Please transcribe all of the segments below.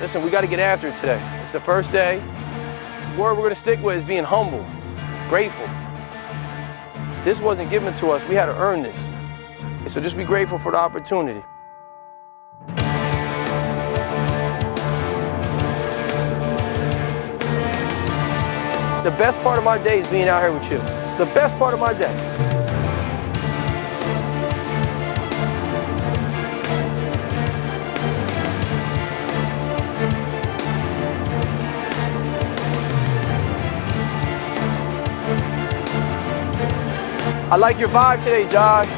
Listen, we got to get after it today. It's the first day. The word we're going to stick with is being humble, grateful. This wasn't given to us. We had to earn this. So just be grateful for the opportunity. The best part of my day is being out here with you. The best part of my day. I like your vibe today, Josh.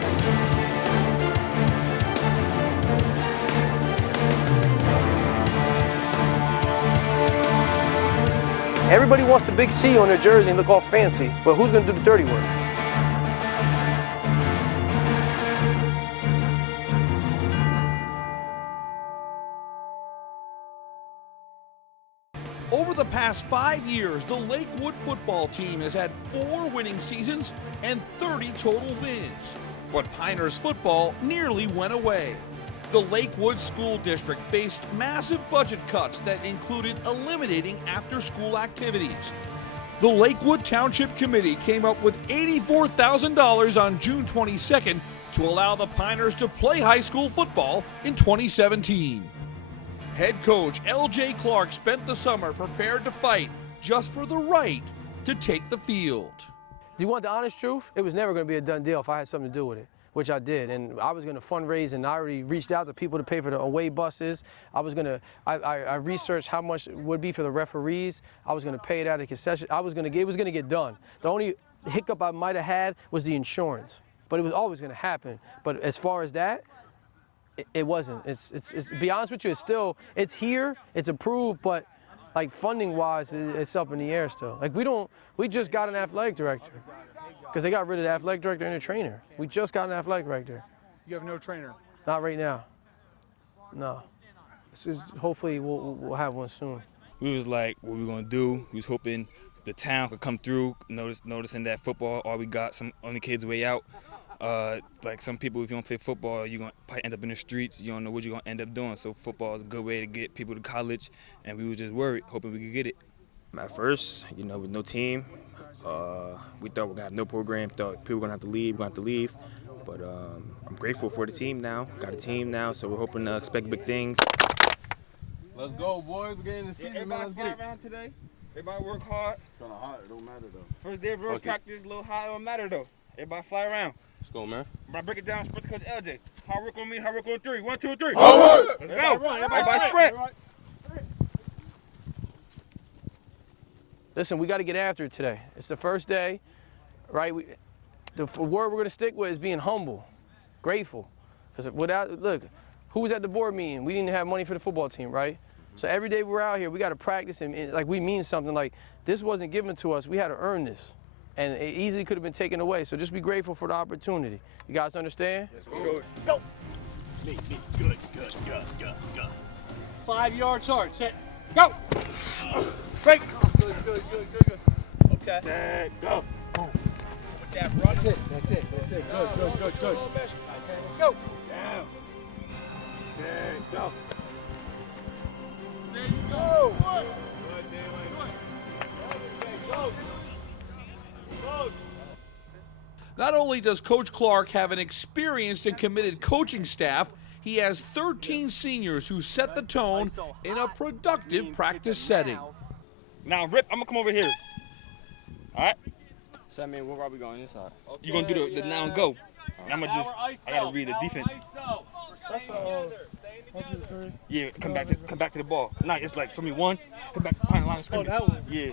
Everybody wants the big C on their jersey and look all fancy, but who's going to do the dirty work? Over the past 5 years, the Lakewood football team has had 4 winning seasons and 30 total wins. But Piners football nearly went away. The Lakewood School District faced massive budget cuts that included eliminating after-school activities. The Lakewood Township Committee came up with $84,000 on June 22nd to allow the Piners to play high school football in 2017. Head coach L.J. Clark spent the summer prepared to fight just for the right to take the field. Do you want the honest truth? It was never going to be a done deal if I had something to do with it, which I did. And I was going to fundraise, and I already reached out to people to pay for the away buses. I researched how much it would be for the referees. I was going to pay it out of concession. It was going to get done. The only hiccup I might have had was the insurance, but it was always going to happen. But as far as that, it wasn't. It's to be honest with you, it's here, it's approved, but like funding-wise, it's up in the air still. Like we just got an athletic director because they got rid of the athletic director and the trainer. We just got an athletic director. You have no trainer? Not right now. No. Hopefully we'll have one soon. We was like, what we gonna do? We was hoping the town could come through, noticing that football, all we got, some only kids way out. Like some people, if you don't play football, you're going to probably end up in the streets. You don't know what you're going to end up doing. So football is a good way to get people to college, and we were just worried, hoping we could get it. At first, with no team, we thought we were going to have no program, thought people were going to have to leave, But I'm grateful for the team now. Got a team now, so we're hoping to expect big things. Let's go, boys. We're getting the season, man. Let's get it. Around today. Everybody work hard. It's kind of hot. It don't matter, though. First day of real practice, a little hot. It don't matter, though. Everybody fly around. Let's go, man. Everybody break it down. Sprint to Coach LJ. Hard work on me. Hard work on three. 1, 2, 3. Hard work. Let's go. Everybody sprint. Listen, we got to get after it today. It's the first day, right? The word we're going to stick with is being humble, grateful. Because look, who was at the board meeting? We didn't have money for the football team, right? So every day we're out here, we got to practice and like we mean something. Like this wasn't given to us. We had to earn this. And it easily could have been taken away. So just be grateful for the opportunity. You guys understand? Yes, go. Go. Me. Good. 5 yard chart. Set. Go. Break. Good. Okay. Set. Go. With that run. That's it. Good. Let's go. Down. Set. Go. There you go. Not only does Coach Clark have an experienced and committed coaching staff, he has 13 seniors who set the tone in a productive practice setting. Now, Rip, I'm going to come over here. All right? So, where are we going inside? You're going to do the now and go. And I'm going to I got to read the defense. That's the 1, 2, 3. Yeah, come back to the ball. No, it's like, for me, 1, come back behind the line of scrimmage. that one. Yeah.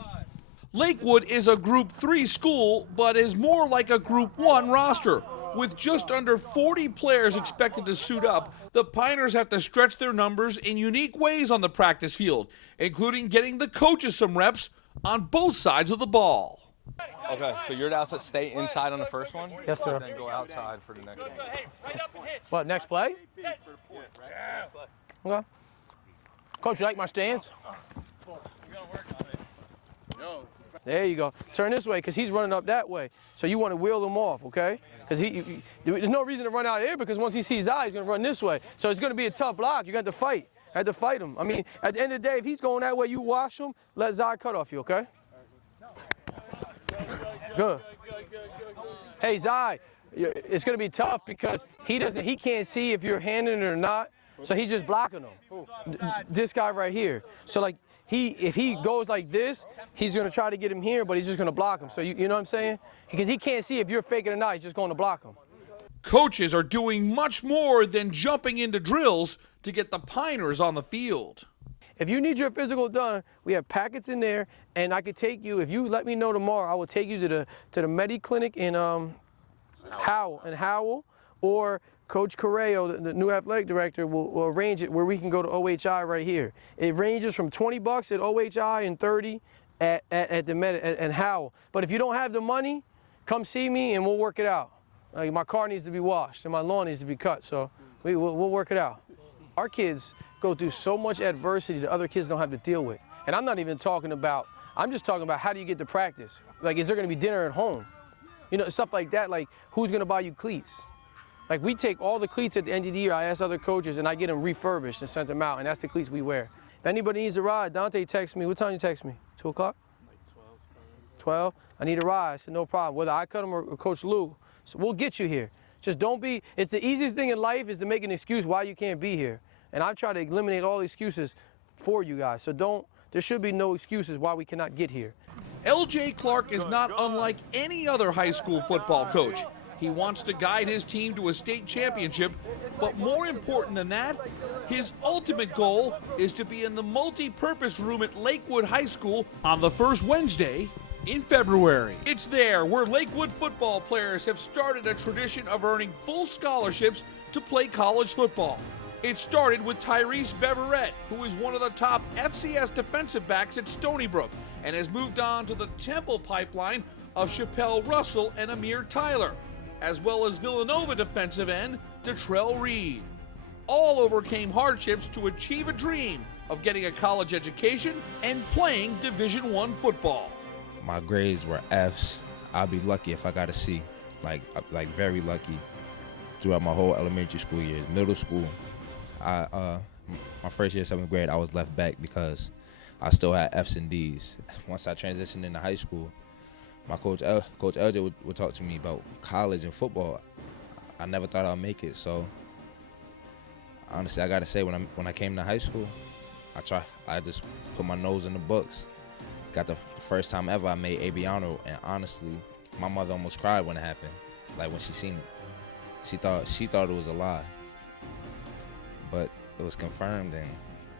Lakewood is a Group 3 school, but is more like a Group 1 roster. With just under 40 players expected to suit up, the Piners have to stretch their numbers in unique ways on the practice field, including getting the coaches some reps on both sides of the ball. Okay, so you're to stay inside on the first one? Yes, sir. And then go outside for the next one. What, next play? Okay. Coach, you like my stance? There you go. Turn this way because he's running up that way. So you want to wheel him off, okay? Because there's no reason to run out here because once he sees Zyheir, he's going to run this way. So it's going to be a tough block. You got to fight. I had to fight him. I mean, at the end of the day, if he's going that way, you wash him, let Zyheir cut off you, okay? Good. Hey, Zyheir, it's going to be tough because he can't see if you're handing it or not, so he's just blocking him. This guy right here. So, like, if he goes like this, he's going to try to get him here, but he's just going to block him. So, you know what I'm saying? Because he can't see if you're faking or not, he's just going to block him. Coaches are doing much more than jumping into drills to get the Piners on the field. If you need your physical done, we have packets in there, and I could take you. If you let me know tomorrow, I will take you to the Medi Clinic in Howell, or Coach Correo, the new athletic director, will arrange it where we can go to OHI right here. It ranges from $20 at OHI and $30 at Howell. But if you don't have the money, come see me and we'll work it out. Like, my car needs to be washed and my lawn needs to be cut, so we'll work it out. Our kids go through so much adversity that other kids don't have to deal with. And I'm not even talking about, I'm just talking about how do you get to practice? Like, is there gonna be dinner at home? You know, stuff like that, like who's gonna buy you cleats? Like, we take all the cleats at the end of the year, I ask other coaches, and I get them refurbished and sent them out, and that's the cleats we wear. If anybody needs a ride, Dante texts me. What time you text me? 2 o'clock? Like 12. I need a ride. I said, no problem. Whether I cut them or Coach Lou. So we'll get you here. Just don't be, it's the easiest thing in life is to make an excuse why you can't be here. And I try to eliminate all excuses for you guys. So there should be no excuses why we cannot get here. L.J. Clark is not unlike any other high school football coach. He wants to guide his team to a state championship, but more important than that, his ultimate goal is to be in the multi-purpose room at Lakewood High School on the first Wednesday in February. It's there where Lakewood football players have started a tradition of earning full scholarships to play college football. It started with Tyrese Beverett, who is one of the top FCS defensive backs at Stony Brook, and has moved on to the Temple pipeline of Chapelle Russell and Amir Tyler, as well as Villanova defensive end Datrell Reed. All overcame hardships to achieve a dream of getting a college education and playing Division I football. My grades were F's. I'll be lucky if I got a C, like very lucky throughout my whole elementary school years. Middle school, my first year, 7th grade, I was left back because I still had F's and D's. Once I transitioned into high school, my Coach LJ would talk to me about college and football. I never thought I'd make it. So honestly, I gotta say, when I came to high school, I just put my nose in the books. Got the first time ever I made AB honor, and honestly, my mother almost cried when it happened. Like, when she seen it, she thought it was a lie, but it was confirmed, and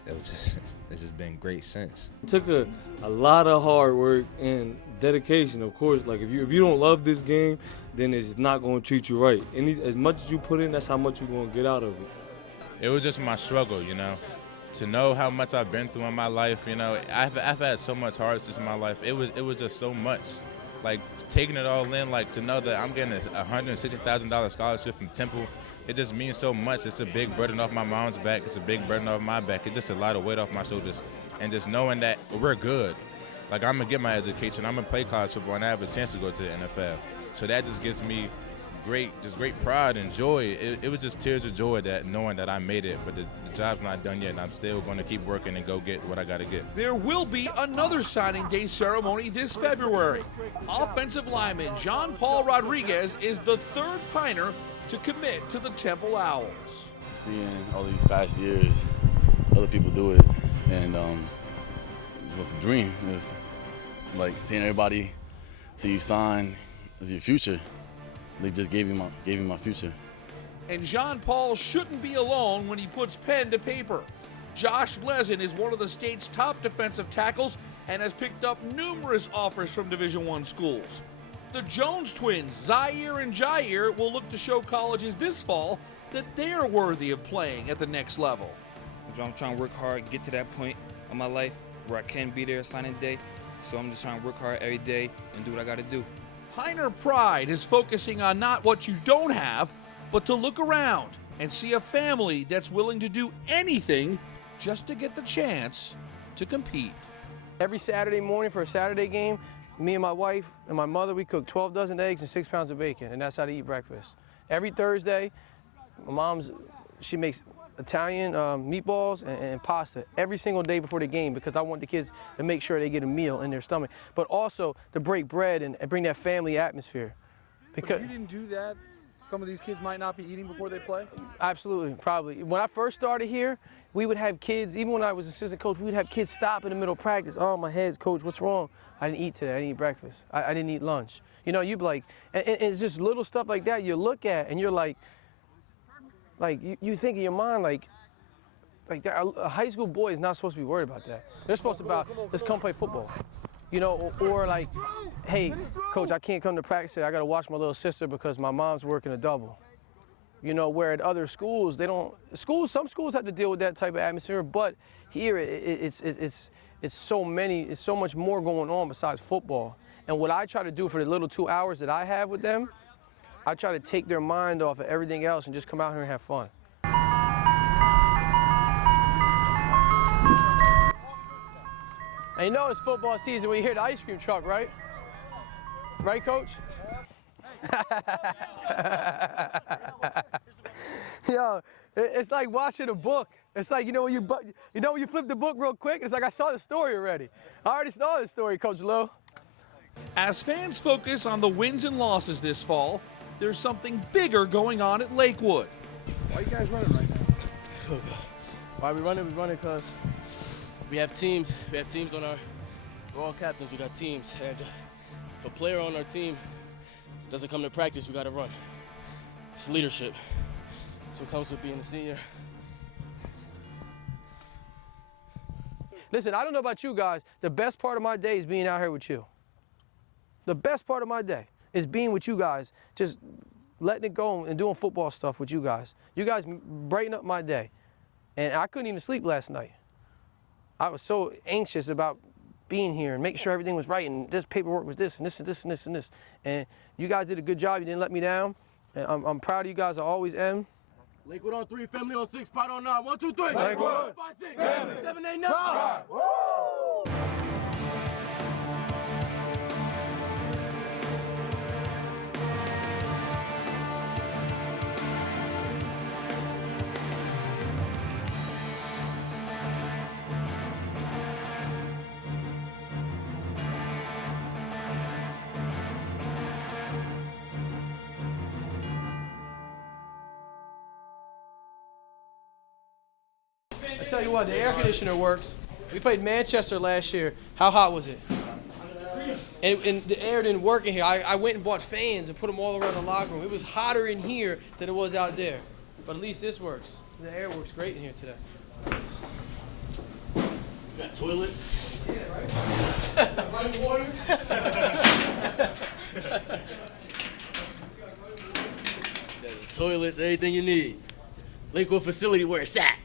it's just been great since. It took a lot of hard work and dedication, of course. Like, if you don't love this game, then it's not going to treat you right. As much as you put in, that's how much you're going to get out of it. It was just my struggle, you know. To know how much I've been through in my life, you know, I've had so much hardships in my life. It was just so much. Like, taking it all in, like, to know that I'm getting a $160,000 scholarship from Temple, it just means so much. It's a big burden off my mom's back. It's a big burden off my back. It's just a lot of weight off my shoulders. And just knowing that we're good. Like, I'm going to get my education. I'm going to play college football, and I have a chance to go to the NFL. So that just gives me great pride and joy. It was just tears of joy that knowing that I made it, but the job's not done yet, and I'm still going to keep working and go get what I got to get. There will be another signing day ceremony this February. Offensive lineman Jean-Paul Rodriguez is the third Piner to commit to the Temple Owls. Seeing all these past years, other people do it, and it's just a dream. It's like seeing everybody see you sign as your future. They just gave you my future. And Jean-Paul shouldn't be alone when he puts pen to paper. Josh Lezen is one of the state's top defensive tackles and has picked up numerous offers from Division I schools. The Jones twins, Zyheir and Jair, will look to show colleges this fall that they're worthy of playing at the next level. I'm trying to work hard, get to that point of my life where I can be there signing day. So I'm just trying to work hard every day and do what I got to do. Piner pride is focusing on not what you don't have, but to look around and see a family that's willing to do anything just to get the chance to compete. Every Saturday morning for a Saturday game, me and my wife and my mother, we cook 12 dozen eggs and 6 pounds of bacon, and that's how to eat breakfast. Every Thursday, my mom's, she makes Italian meatballs and pasta every single day before the game because I want the kids to make sure they get a meal in their stomach, but also to break bread and bring that family atmosphere. Because if you didn't do that, some of these kids might not be eating before they play? Absolutely, probably. When I first started here, we would have kids, even when I was assistant coach, we would have kids stop in the middle of practice. Oh, my head's coach, what's wrong? I didn't eat today, I didn't eat breakfast. I didn't eat lunch. You know, you'd be like, and it's just little stuff like that you look at and you're like you think in your mind like that, a high school boy is not supposed to be worried about that. They're supposed to let's come play football. You know, or like, hey, coach, I can't come to practice today. I got to watch my little sister because my mom's working a double. You know, where at other schools, they don't, some schools have to deal with that type of atmosphere, but here it's so much more going on besides football. And what I try to do for the little 2 hours that I have with them, I try to take their mind off of everything else and just come out here and have fun. And you know it's football season when you hear the ice cream truck, right? Right, Coach? Yo, it's like watching a book. It's like, you know when you flip the book real quick, it's like I saw the story already. I already saw the story, Coach Lou. As fans focus on the wins and losses this fall, there's something bigger going on at Lakewood. Why are you guys running right now? Why are we running? We're running because we have teams. We have teams on our, we're all captains, we got teams. And if a player on our team doesn't come to practice, we got to run. It's leadership. That's what comes with being a senior. Listen, I don't know about you guys, the best part of my day is being out here with you. The best part of my day is being with you guys, just letting it go and doing football stuff with you guys. You guys brighten up my day. And I couldn't even sleep last night. I was so anxious about being here and making sure everything was right and this paperwork was this and this and this and this and this. And you guys did a good job. You didn't let me down. And I'm proud of you guys. I always am. Lakewood on 3, family on 6, pride on 9. 1, 2, 3. Lakewood. 5, 6, 7, 8, 9. I tell you what, the air conditioner works. We played Manchester last year. How hot was it? And the air didn't work in here. I went and bought fans and put them all around the locker room. It was hotter in here than it was out there. But at least this works. The air works great in here today. We got toilets. Yeah, right? We got running water. Toilets, everything you need. Lakewood facility where it's at.